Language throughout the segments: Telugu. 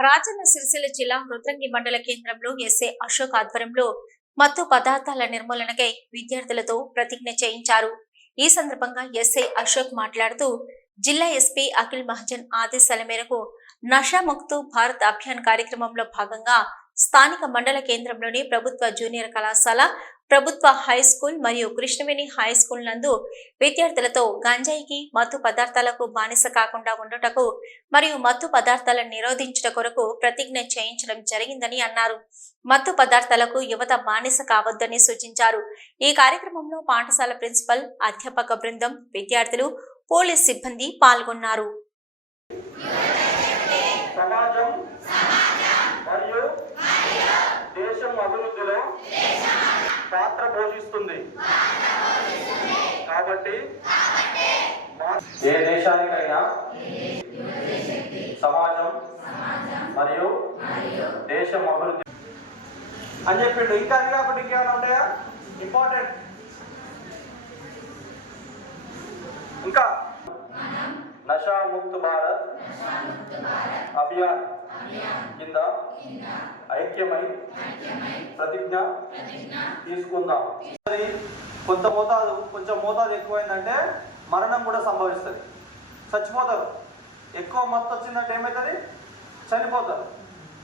రాజన్న సిరిసిల్ల జిల్లా మృతంగి మండల కేంద్రంలో ఎస్ఏ అశోక్ ఆధ్వర్యంలో మత్తు పదార్థాల నిర్మూలనకై విద్యార్థులతో ప్రతిజ్ఞ చేయించారు. ఈ సందర్భంగా ఎస్ఐ అశోక్ మాట్లాడుతూ జిల్లా ఎస్పీ అఖిల్ మహజన్ ఆదేశాల మేరకు నషాముక్తు భారత్ అభియాన్ కార్యక్రమంలో భాగంగా స్థానిక మండల కేంద్రంలోని ప్రభుత్వ జూనియర్ కళాశాల ప్రభుత్వ హై స్కూల్ మరియు కృష్ణవేణి హై స్కూల్ నందు విద్యార్థులతో గంజాయికి మత్తు పదార్థాలకు బానిస కాకుండా ఉండుటకు మరియు మత్తు పదార్థాలను నిరోధించుట కొరకు ప్రతిజ్ఞ చేయించడం జరిగిందని అన్నారు. మత్తు పదార్థాలకు యువత బానిస కావద్దని సూచించారు. ఈ కార్యక్రమంలో పాఠశాల ప్రిన్సిపల్ అధ్యాపక బృందం విద్యార్థులు పోలీస్ సిబ్బంది పాల్గొన్నారు. సమాజం మరియు దేశం అభివృద్ధిలో పాత్ర పోషిస్తుంది. కాబట్టి ఏ దేశానికైనా సమాజం మరియు దేశం అభివృద్ధి. అని చెప్పిండు. ఇంకా అది కాకుండా ఇంకేమైనా ఉంటాయా ఇంపార్టెంట్ ఇంకా నషా ముక్త్ భారత్. అభియాన్. కింద ఐక్యమై ప్రతిజ్ఞ తీసుకుందాం. అది కొంత మోతాదు కొంచెం మోతాదు ఎక్కువైందంటే మరణం కూడా సంభవిస్తుంది. చచ్చిపోతారు. ఎక్కువ మత్తు వచ్చిందంటే ఏమవుతుంది చనిపోతారు.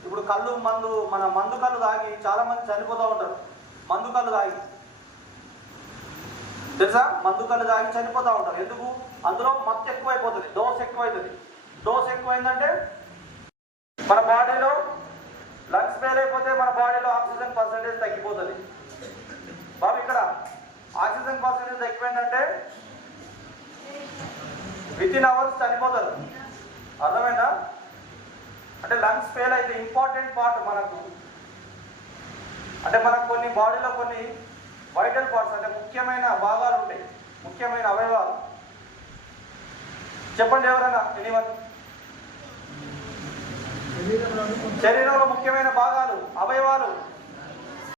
ఇప్పుడు కళ్ళు మందు మన మందు కళ్ళు తాగి చాలా మంది చనిపోతూ ఉంటారు. మందు కళ్ళు తాగి. తెలుసా? మందు కళ్ళు తాగి చనిపోతూ ఉంటారు. ఎందుకు? అందులో మత్తు ఎక్కువైపోతుంది. డోస్ ఎక్కువైతుంది. డోస్ ఎక్కువైందంటే మన బాడీలో లంగ్స్ ఫెయిల్ అయిపోతే మన బాడీలో ఆక్సిజన్ పర్సంటేజ్ తగ్గిపోతుంది. బాబు ఇక్కడ ఆక్సిజన్ పర్సంటేజ్ తగ్గిపోయిందంటే విత్ ఇన్ అవర్స్ చనిపోతారు. అర్థమైందా? అంటే లంగ్స్ ఫెయిల్ అయితే ఇంపార్టెంట్ పార్ట్ మనకు. అంటే మనకు కొన్ని బాడీలో కొన్ని వైటల్ పార్ట్స్ అంటే ముఖ్యమైన భాగాలు ఉంటాయి. ముఖ్యమైన అవయవాలు. చెప్పండి ఎవరైనా ఎనీవన్ శరీరంలో ముఖ్యమైన భాగాలు అవయవాలు